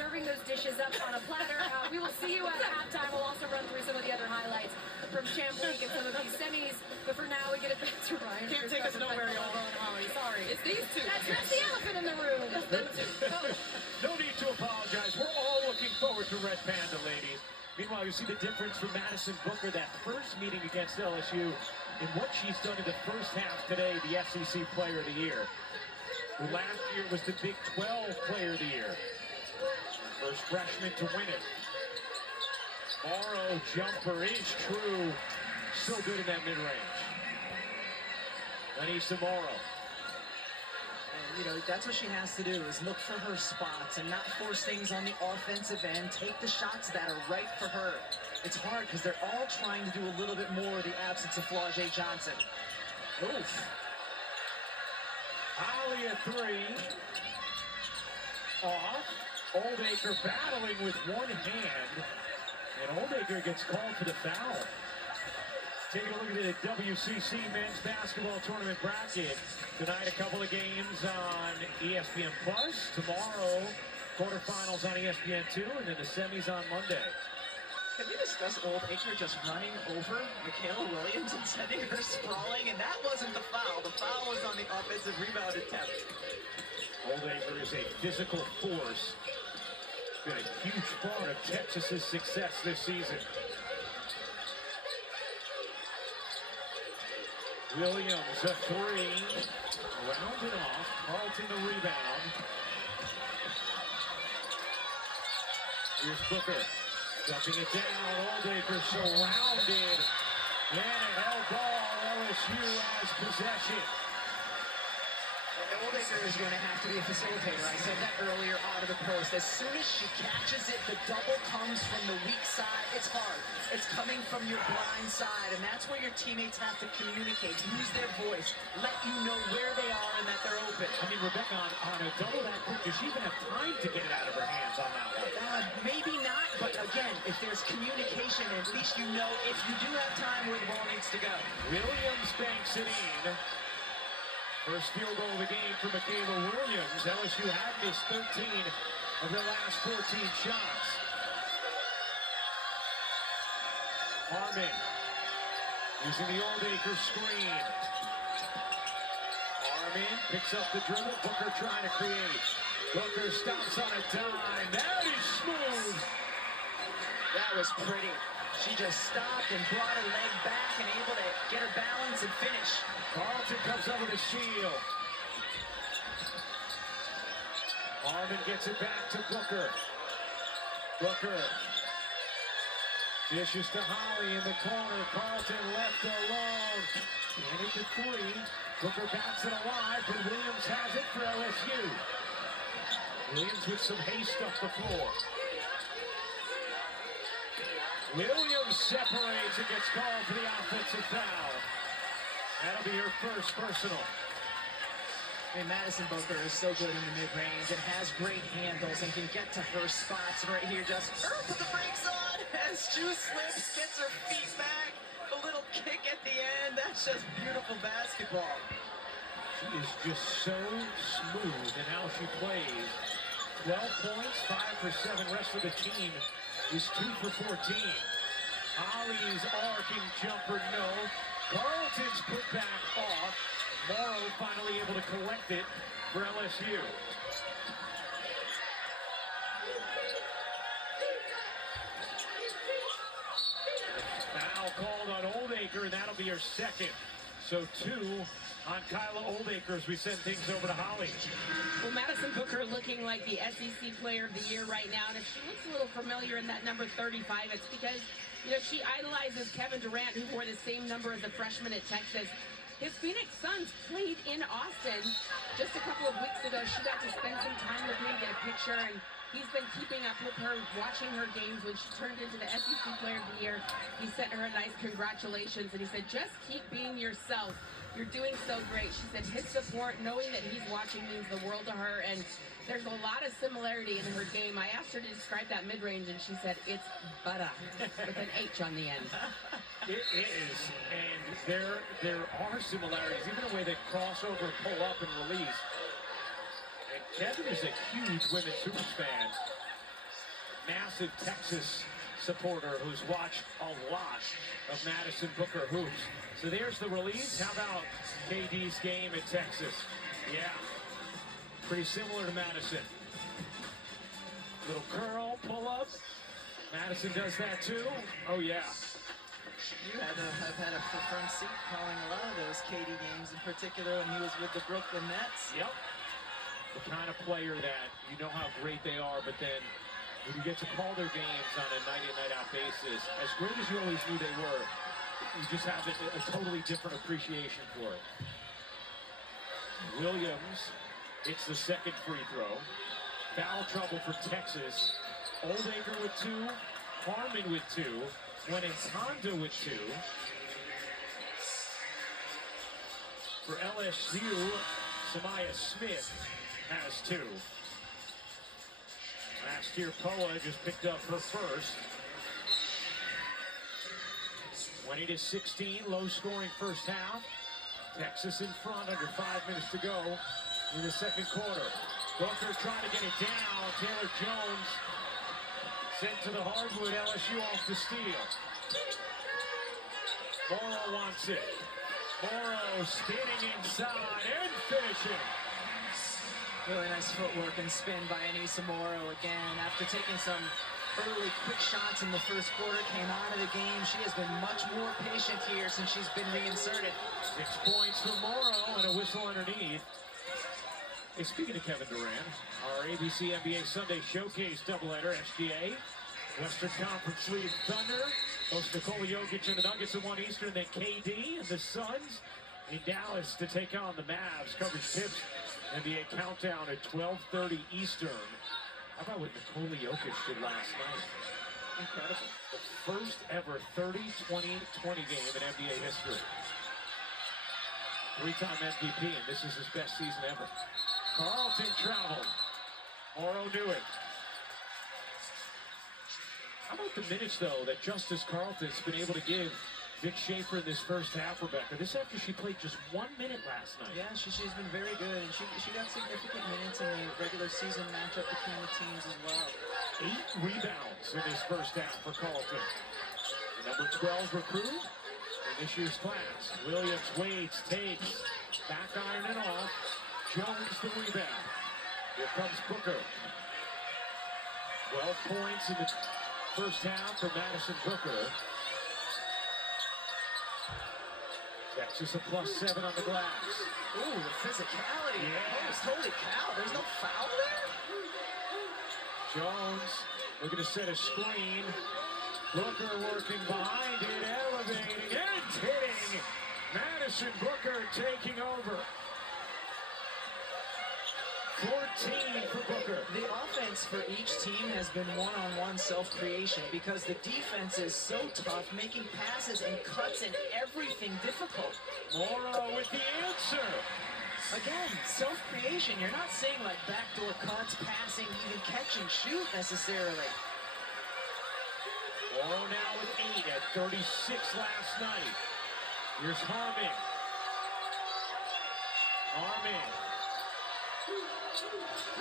serving those dishes up on a platter. We will see you at halftime. We'll also run through some of the other highlights from Champ League and some of these semis. But for now, we get it back to Ryan. Can't take us nowhere, y'all. Sorry. It's these two. That's the elephant in the room. No need to apologize. We're all looking forward to Red Panda, ladies. Meanwhile, you see the difference from Madison Booker, that first meeting against LSU, in what she's done in the first half today, the SEC Player of the Year. Who last year was the Big 12 Player of the Year. First freshman to win it. Morrow jumper is true. So good in that mid-range. Aneesah Morrow. You know, that's what she has to do, is look for her spots and not force things on the offensive end. Take the shots that are right for her. It's hard because they're all trying to do a little bit more in the absence of Flau'jae Johnson. Oof. Holly a three. Off. Oldacre battling with one hand. And Oldacre gets called for the foul. Taking a look at the WCC men's basketball tournament bracket. Tonight, a couple of games on ESPN Plus. Tomorrow, quarterfinals on ESPN2, and then the semis on Monday. Can we discuss Oldacre just running over Michaela Williams and sending her sprawling? And that wasn't the foul. The foul was on the offensive rebound attempt. Oldacre is a physical force. Been a huge part of Texas's success this season. Williams a three. Rounded off. Carlton the rebound. Here's Booker. Dumping it down. Oldacre surrounded. And a held ball. LSU has possession. Oldacre is going to have to be a facilitator. I said that earlier out of the post. As soon as she catches it, the double comes from the weak side. It's hard. It's coming from your blind side, and that's where your teammates have to communicate, use their voice, let you know where they are and that they're open. I mean, Rebecca, on a double that quick, does she even have time to get it out of her hands on that one? Maybe not, but again, if there's communication, at least you know if you do have time where the ball needs to go. Williams banks it in. First field goal of the game for Michaela Williams. LSU had missed 13 of their last 14 shots. Harmon using the Oldacre screen. Harmon picks up the dribble. Booker trying to create. Booker stops on a dime. That is smooth. That was pretty. She just stopped and brought her leg back and able to get her balance and finish. Carlton comes over the steal. Harmon gets it back to Booker. Booker dishes to Holly in the corner. Carlton left alone. And into three. Booker bats it alive, but Williams has it for LSU. Williams with some haste up the floor. Williams separates and gets called for the offensive foul. That'll be her first personal. I mean, Madison Booker is so good in the mid-range and has great handles and can get to her spots. And right here, just put the brakes on as Ju slips, gets her feet back. A little kick at the end. That's just beautiful basketball. She is just so smooth in how she plays. 12 points, 5 for 7. Rest of the team is 2 for 14. Holly's arcing jumper, no. Carlton's put back off. Morrow finally able to collect it for LSU. Foul called on Oldacre, and that'll be her second. So 2 on Kyla Oldacre as we send things over to Holly. Well, Madison Booker looking like the SEC Player of the Year right now, and if she looks a little familiar in that number 35, it's because, you know, she idolizes Kevin Durant, who wore the same number as a freshman at Texas. His Phoenix Suns played in Austin just a couple of weeks ago. She got to spend some time with him, get a picture, and he's been keeping up with her, watching her games. When she turned into the SEC Player of the Year, he sent her a nice congratulations, and he said, just keep being yourself. You're doing so great. She said his support, knowing that he's watching, means the world to her, and there's a lot of similarity in her game. I asked her to describe that mid-range, and she said it's butter with an H on the end. It is, and there are similarities, even the way they cross over, pull up, and release. And Kevin is a huge women's hoops fan. massive Texas supporter who's watched a lot of Madison Booker hoops. So there's the release. How about KD's game at Texas? Yeah, pretty similar to Madison. Little curl, pull up. Madison does that too. Oh yeah. You had to have had a front seat calling a lot of those KD games, in particular when he was with the Brooklyn Nets. Yep. The kind of player that you know how great they are, but then when you get to call their games on a night-in, night-out basis, as great as you always knew they were, you just have a totally different appreciation for it. Williams hits the second free throw. Foul trouble for Texas. Oldacre with 2, Harmon with 2, Wenitonda with 2. For LSU, Samaya Smith has 2. Last year, Poa just picked up her first. 20-16, low-scoring first half. Texas in front, under 5 minutes to go in the second quarter. Booker trying to get it down. Taylor Jones sent to the hardwood. LSU off the steal. Morrow wants it. Morrow spinning inside and finishing. Really nice footwork and spin by Anissa Morrow again. After taking some early quick shots in the first quarter, came out of the game. She has been much more patient here since she's been reinserted. 6 points for Morrow and a whistle underneath. Hey, speaking of Kevin Durant, our ABC NBA Sunday Showcase doubleheader, SGA, Western Conference League Thunder, host Nikola Jokic and the Nuggets at 1 Eastern, then KD and the Suns in Dallas to take on the Mavs. Coverage tips NBA countdown at 12:30 Eastern. How about what Nikola Jokic did last night? Incredible. The first ever 30-20-20 game in NBA history. 3-time MVP, and this is his best season ever. Carlton traveled. Morrow knew it. How about the minutes, though, that Justice Carlton's been able to give Vic Schaefer in this first half, Rebecca? This after she played just 1 minute last night. Yeah, she's been very good, and she got significant minutes in the regular season matchup between the teams as well. 8 rebounds in this first half for Carlton. The number 12 recruit in this year's class. Williams waits, takes, back iron and off. Jones the rebound. Here comes Booker. 12 points in the first half for Madison Booker. Texas a +7 on the glass. Ooh, the physicality. Yeah. Holy cow, there's no foul there? Jones looking to set a screen. Booker working behind it, elevating and hitting. Madison Booker taking over. 14 for Booker. The offense for each team has been one-on-one self-creation because the defense is so tough, making passes and cuts and everything difficult. Morrow with the answer. Again, self-creation. You're not seeing like backdoor cuts, passing, even catch and shoot necessarily. Morrow now with 8 at 36 last night. Here's Harmon. Harmon.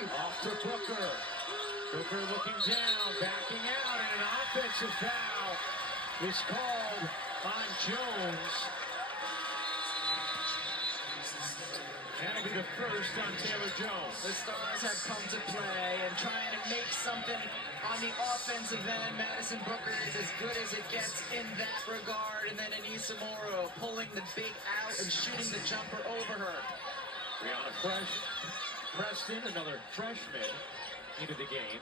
Off to Booker. Booker looking down, backing out, and an offensive foul is called on Jones. That'll be the first on Taylor Jones. The Stars have come to play and trying to make something on the offensive end. Madison Booker is as good as it gets in that regard. And then Anissa Morrow pulling the big out and shooting the jumper over her. Brianna Preston, another freshman, into the game.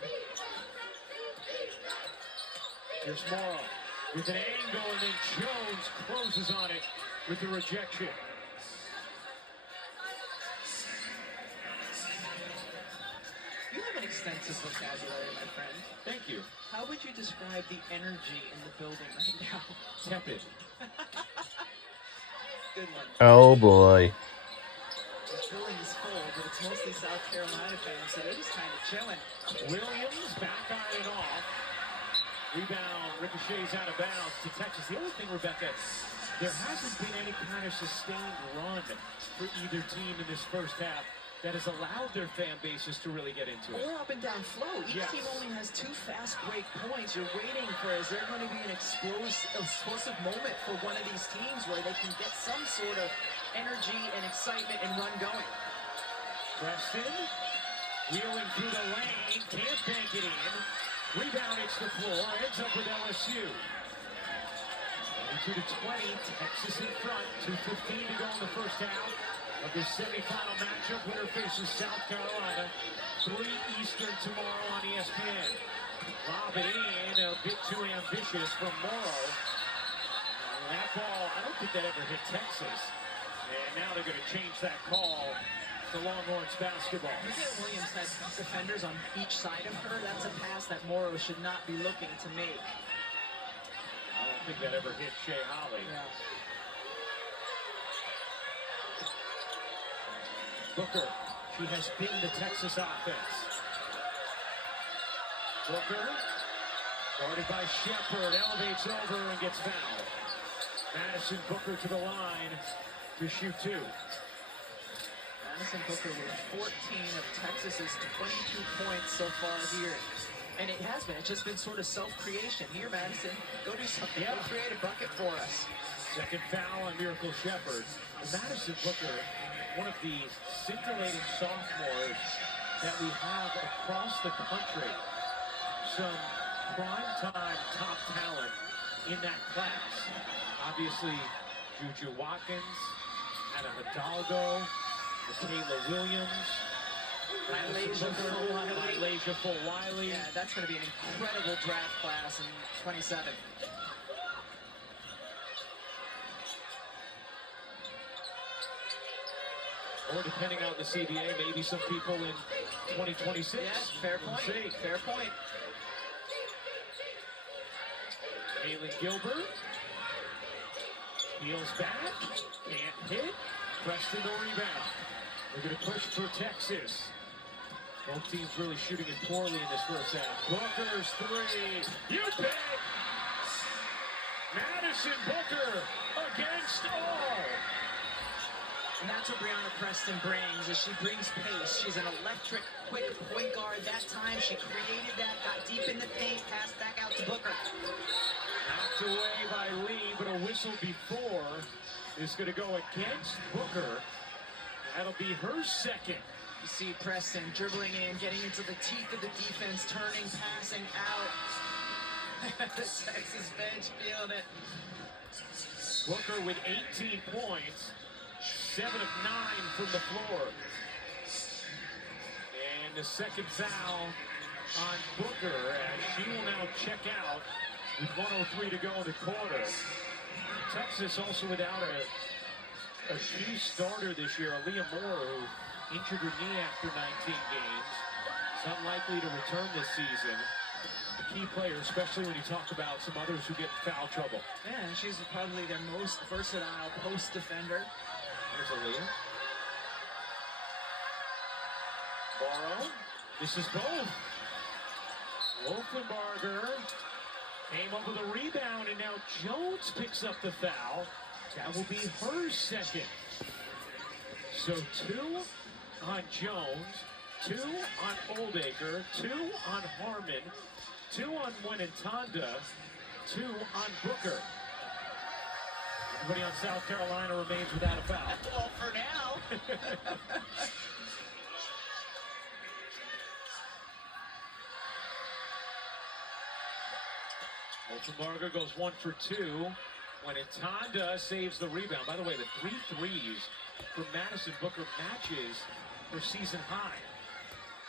Here's Morrow with an angle, and then Jones closes on it with the rejection. You have an extensive vocabulary, my friend. Thank you. How would you describe the energy in the building right now? Tepid. Good one. Oh boy. The building is full, but it's mostly South Carolina fans, so they're just kind of chilling. Williams back iron off. Rebound ricochets out of bounds to Texas. The other thing, Rebecca, there hasn't been any kind of sustained run for either team in this first half. that has allowed their fan bases to really get into it. Or up and down flow. Each Yes. team only has 2 fast break points. You're waiting for, is there going to be an explosive moment for one of these teams where they can get some sort of energy and excitement and run going? Preston, wheeling through the lane, can't bank it in. Rebound hits the floor, ends up with LSU. 22-20, Texas in front. 2:15 to go in the first half of this semifinal matchup. Winner faces South Carolina. 3 Eastern tomorrow on ESPN. Lob it in, a bit too ambitious from Morrow. That ball, I don't think that ever hit Texas. And now they're going to change that call to Longhorns basketball. Michaela Williams has defenders on each side of her. That's a pass that Morrow should not be looking to make. I don't think that ever hit Shea Holly. Yeah. Booker, she has been the Texas offense. Booker, guarded by Shepard, elevates over and gets fouled. Madison Booker to the line to shoot 2. Madison Booker with 14 of Texas's 22 points so far here. And it has been. It's just been sort of self-creation. Here, Madison, go do something. Yeah. Go create a bucket for us. Second foul on Miracle Shepard. Madison Booker, one of the scintillating sophomores that we have across the country. Some prime-time top talent in that class. Obviously, Juju Watkins, Anna Hidalgo, Michaela Williams, Malaysia Full-Wiley. Yeah, that's going to be an incredible draft class in 27. Or depending on the CBA, maybe some people in 2026. Yes, fair We'll point. see. Fair point. Kaylin Gilbert heels back, can't hit. Preston the rebound. They're going to push for Texas. Both teams really shooting it poorly in this first half. Booker's 3. You bet! Madison Booker against all. And that's what Brianna Preston brings, is she brings pace. She's an electric, quick point guard. That time she created that, got deep in the paint, passed back out to Booker. Knocked away by Lee, but a whistle before is going to go against Booker. That'll be her second. You see Preston dribbling in, getting into the teeth of the defense, turning, passing out. The Texas bench feeling it. Booker with 18 points, 7 of 9 from the floor. And the second foul on Booker as she will now check out with 1:03 to go in the quarter. Texas also without a key starter this year, Aaliyah Moore, who injured her knee after 19 games. Is unlikely to return this season. A key player, especially when you talk about some others who get in foul trouble. Yeah, and she's probably their most versatile post defender. There's Aaliyah. Morrow. This is both. Wolfenbarger came up with a rebound, and now Jones picks up the foul. That will be her second. So 2 on Jones, 2 on Oldacre, 2 on Harmon, 2 on Winantanda, 2 on Booker. Everybody on South Carolina remains without a foul. Well, for now. Wolfenbarger goes 1 for 2. Winantanda saves the rebound. By the way, the 3 threes for Madison Booker matches her season high.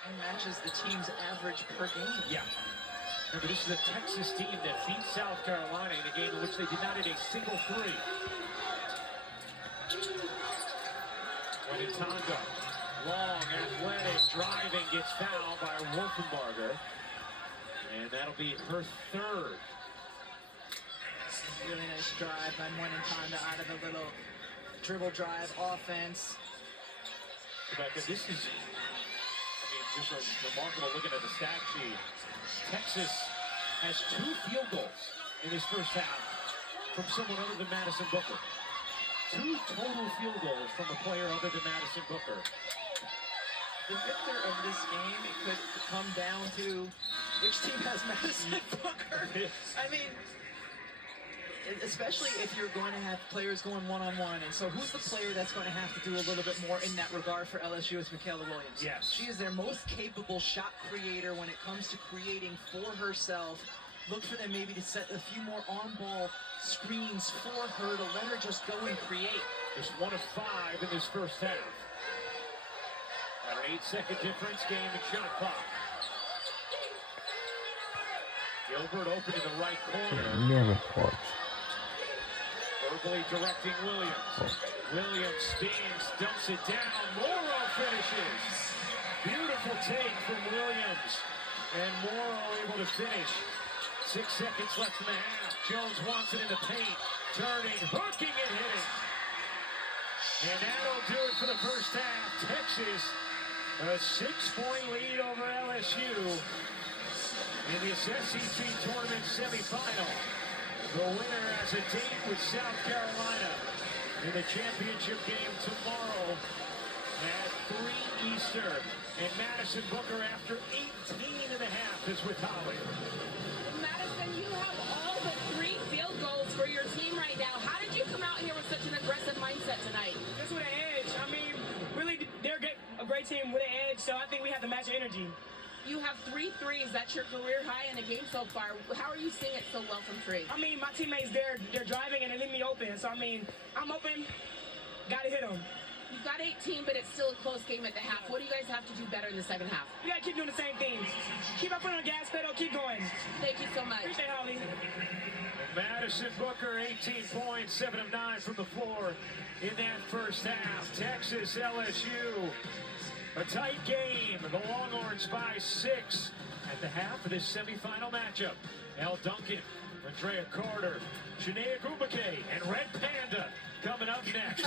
And matches the team's average per game. Yeah. Remember, this is a Texas team that beat South Carolina in a game in which they did not hit a single 3. Winantanda, long, athletic, driving, gets fouled by Wolfenbarger. And that'll be her third. Really nice drive by Winantanda out of the little dribble drive offense. Rebecca, this is, just remarkable looking at the stat sheet. Texas has 2 field goals in this first half from someone other than Madison Booker. 2 total field goals from a player other than Madison Booker. the victor of this game, it could come down to which team has Madison Booker. I mean, especially if you're going to have players going one-on-one. And so who's the player that's going to have to do a little bit more in that regard for LSU? It's Michaela Williams. Yes. She is their most capable shot creator when it comes to creating for herself. Look for them maybe to set a few more on-ball screens for her to let her just go and create. Just 1 of 5 in this first half. Our 8-second difference, game and shot clock. Gilbert open in the right corner. Never watch. Verbally directing Williams. Williams spins, dumps it down. Morrow finishes. Beautiful take from Williams. And Morrow able to finish. 6 seconds left in the half. Jones wants it in the paint. Turning, hooking and hitting. And that'll do it for the first half. Texas, a 6-point lead over LSU in the SEC tournament semifinal. The winner has a date with South Carolina in the championship game tomorrow at 3 Eastern. And Madison Booker, after 18 and a half, is with Holly. Madison, you have all but 3 field goals for your team right now. How did you come out here with such an aggressive mindset tonight? Just with an edge. I mean, really, they're a great team with an edge, so I think we have to match energy. You have 3 threes. That's your career high in the game so far. How are you seeing it so well from 3? I mean, my teammates, they're driving and they leave me open. So, I mean, I'm open, got to hit them. You've got 18, but it's still a close game at the half. What do you guys have to do better in the second half? We got to keep doing the same things. Keep our foot on the gas pedal, keep going. Thank you so much. Appreciate it, Holly. Madison Booker, 18 points, 7 of 9 from the floor in that first half. Texas, LSU, a tight game. The Longhorns by 6 at the half of this semifinal matchup. Al Duncan, Andrea Carter, Shania Gubake, and Red Panda coming up next.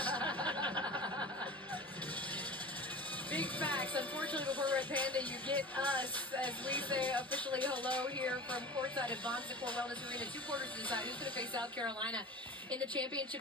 Big facts. Unfortunately, before Red Panda, you get us as we say officially hello here from courtside at Bon Secours Wellness Arena. 2 quarters to decide who's going to face South Carolina in the championship game.